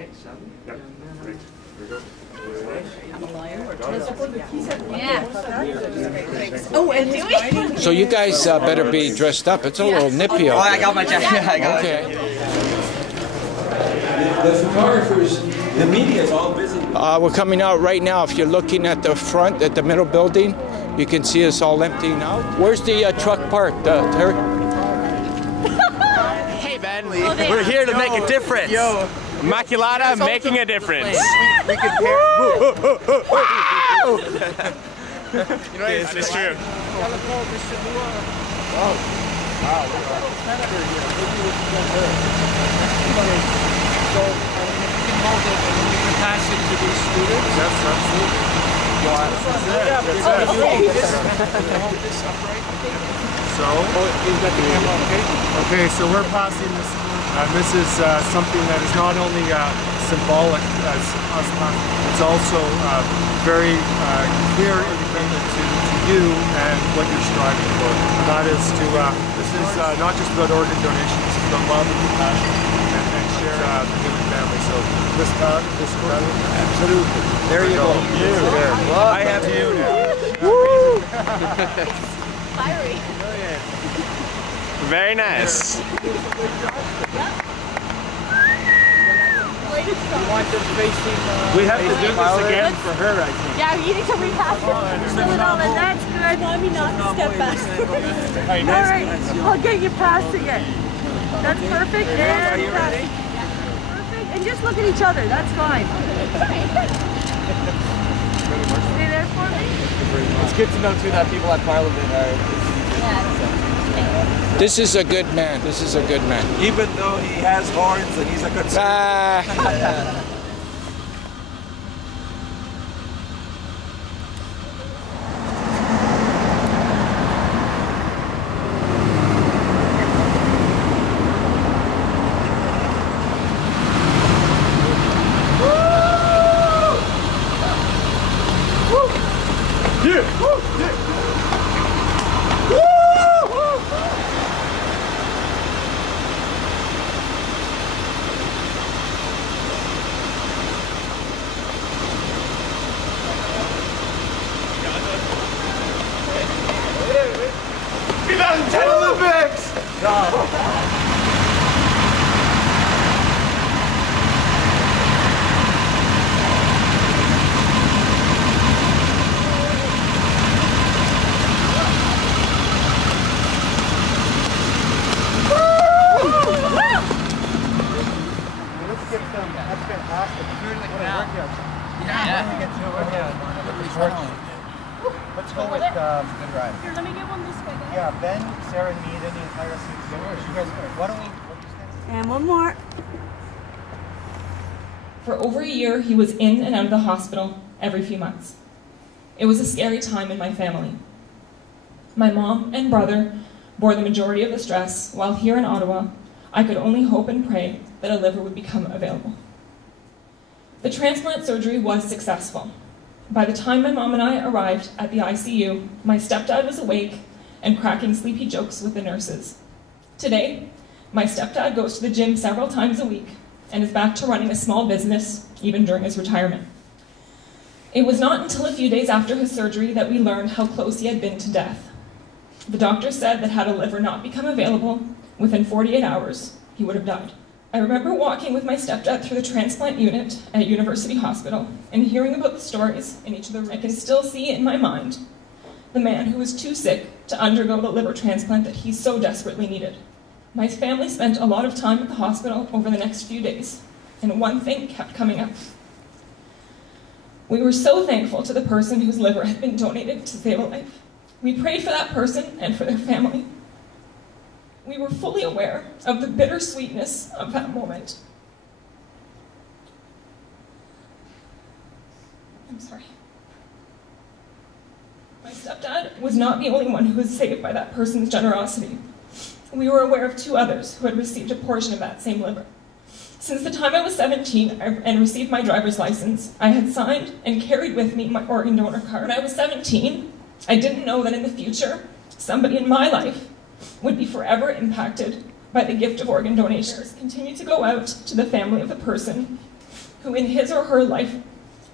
Okay, shall we? Yeah, great. Very good. Oh, and So you guys better be dressed up. It's a little nippy out Oh, there. I got my jacket. I got Okay. The photographers, the media is all busy. We're coming out right now. If you're looking at the front, at the middle building, you can see us all emptying out. Where's the truck parked, Terry? Hey, Ben. We're here to make a difference. Yo. Immaculata making a difference. We could pair. It's true. So, if you can hold it and you can pass it to these students. Yes, absolutely. Hold this upright. So, You've got the camera, okay? okay, so we're passing this. This is something that is not only symbolic as us passing, it's also very clear indicator to you and what you're striving for. And that is to, this is not just about organ donation, this is about love and compassion and share the human family. So this absolutely. There you go. There. I have you now. Woo! fiery. Very nice. We have to do this again for her, I think. Yeah, you need to repass it. That's good. Let me not step back. All right, I'll get you past it yet. That's perfect. And perfect. And just look at each other. That's fine. Stay there for me. It's good to know too that people at Parliament are. This is a good man. This is a good man. Even though he has horns and he's a conservative. Let's go with good ride. Here, let me get one this way. Guys. Yeah, Ben, Sarah, and me, then the entire seats. You guys, why don't we? And one more. For over a year, he was in and out of the hospital every few months. It was a scary time in my family. My mom and brother bore the majority of the stress, while here in Ottawa, I could only hope and pray that a liver would become available. The transplant surgery was successful. By the time my mom and I arrived at the ICU, my stepdad was awake and cracking sleepy jokes with the nurses. Today, my stepdad goes to the gym several times a week and is back to running a small business, even during his retirement. It was not until a few days after his surgery that we learned how close he had been to death. The doctor said that had a liver not become available, within 48 hours, he would have died. I remember walking with my stepdad through the transplant unit at University Hospital and hearing about the stories in each of the rooms. I can still see in my mind the man who was too sick to undergo the liver transplant that he so desperately needed. My family spent a lot of time at the hospital over the next few days, and one thing kept coming up. We were so thankful to the person whose liver had been donated to save a life. We prayed for that person and for their family. We were fully aware of the bittersweetness of that moment. I'm sorry. My stepdad was not the only one who was saved by that person's generosity. We were aware of two others who had received a portion of that same liver. Since the time I was 17 and received my driver's license, I had signed and carried with me my organ donor card. When I was 17, I didn't know that in the future, somebody in my life would be forever impacted by the gift of organ donations. Continue to go out to the family of the person who in his or her life,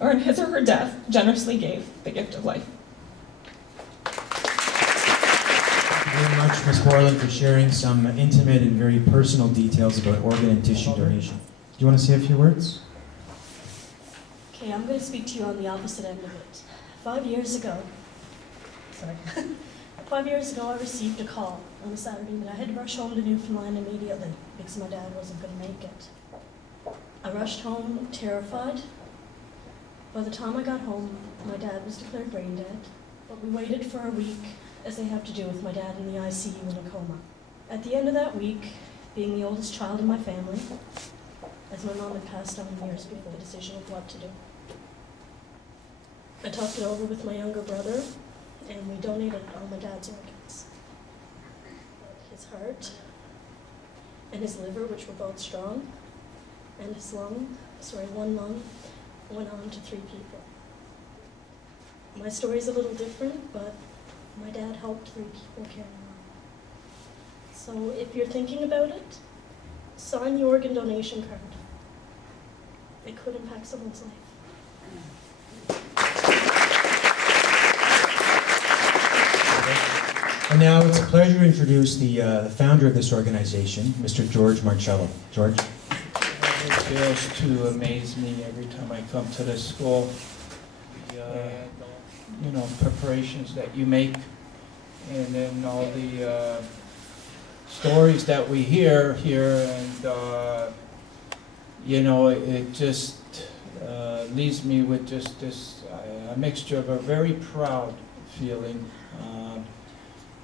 or in his or her death, generously gave the gift of life. Thank you very much, Ms. Borland, for sharing some intimate and very personal details about organ and tissue donation. Do you want to say a few words? Okay, I'm going to speak to you on the opposite end of it. 5 years ago, I received a call on a Saturday that I had to rush home to Newfoundland immediately because my dad wasn't going to make it. I rushed home terrified. By the time I got home, my dad was declared brain dead, but we waited for a week, as they have to do with my dad in the ICU in a coma. At the end of that week, being the oldest child in my family, as my mom had passed on years before the decision of what to do, I talked it over with my younger brother, and we donated all my dad's organs. His heart and his liver, which were both strong, and his one lung, went on to 3 people. My story's a little different, but my dad helped 3 people carry on. So if you're thinking about it, sign the organ donation card. It could impact someone's life. And now it's a pleasure to introduce the founder of this organization, Mr. George Marcello. George? It fails to amaze me every time I come to this school. The preparations that you make, and then all the stories that we hear here, and it just leaves me with just this a mixture of a very proud feeling,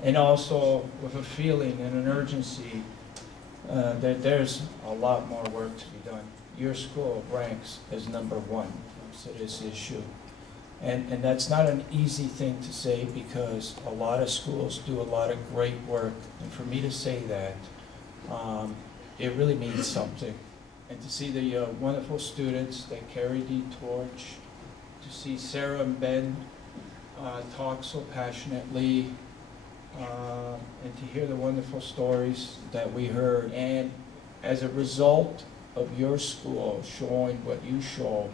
and also with a feeling and an urgency that there's a lot more work to be done. Your school ranks as #1 to this issue. And that's not an easy thing to say, because a lot of schools do a lot of great work. And for me to say that, it really means something. And to see the wonderful students that carry the torch, to see Sarah and Ben talk so passionately, and to hear the wonderful stories that we heard. And as a result of your school showing what you show,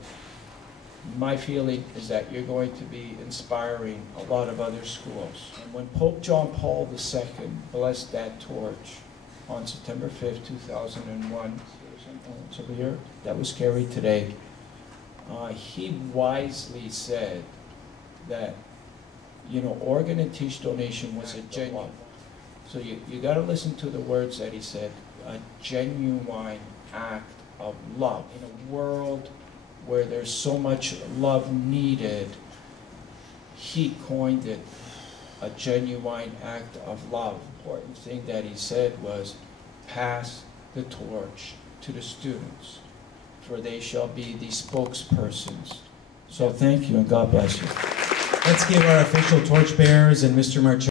my feeling is that you're going to be inspiring a lot of other schools. And when Pope John Paul II blessed that torch on September 5th, 2001, it's a year that was carried today, he wisely said that, organ and tissue donation was a genuine. So you got to listen to the words that he said, a genuine act of love. In a world where there's so much love needed, he coined it a genuine act of love. The important thing that he said was, pass the torch to the students, for they shall be the spokespersons. So thank you, and God bless you. Let's give our official torchbearers and Mr. Marcello